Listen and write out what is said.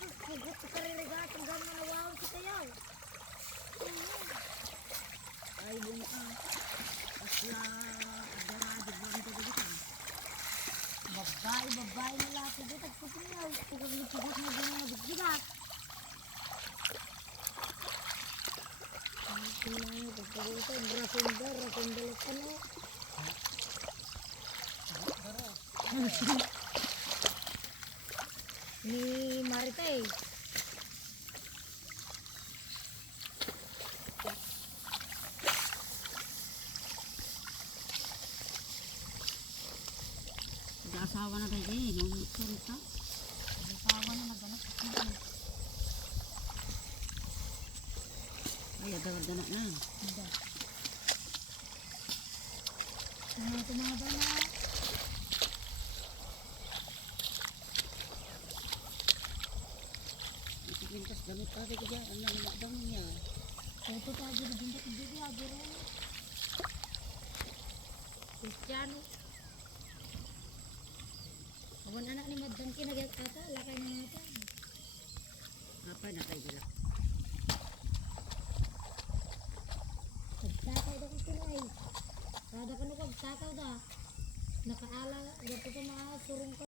Sugot sa karirigat. Ang gano'n na nawawag si kayaw. Ay, bunga ka. Asla, agarado, bang dagalitan. Babae na lahat dito. Tagpusiyaw. Pagkaglipigot na gano'n na bigbigat. Ay, kinayo. Pagkaglipigot. Rasundar ka no. Ni Marita eh. Nag-asawa na tayo eh. Nung sarita. Asawa na naghanap. Ay, adawad-danak na. Hindi. Tumaba na. Pintas gamit pa rin kaya. Ang nangyakdang niya. Ito pa dito din dito dito agero. Cristiano. Awan anak ni Madam kinagat ata lakay na ata. Apa na kayo gila? Pagtakaw daw ko tunay. Kada kanu pagtakaw da. Nakaala, gato ka mga surong ka.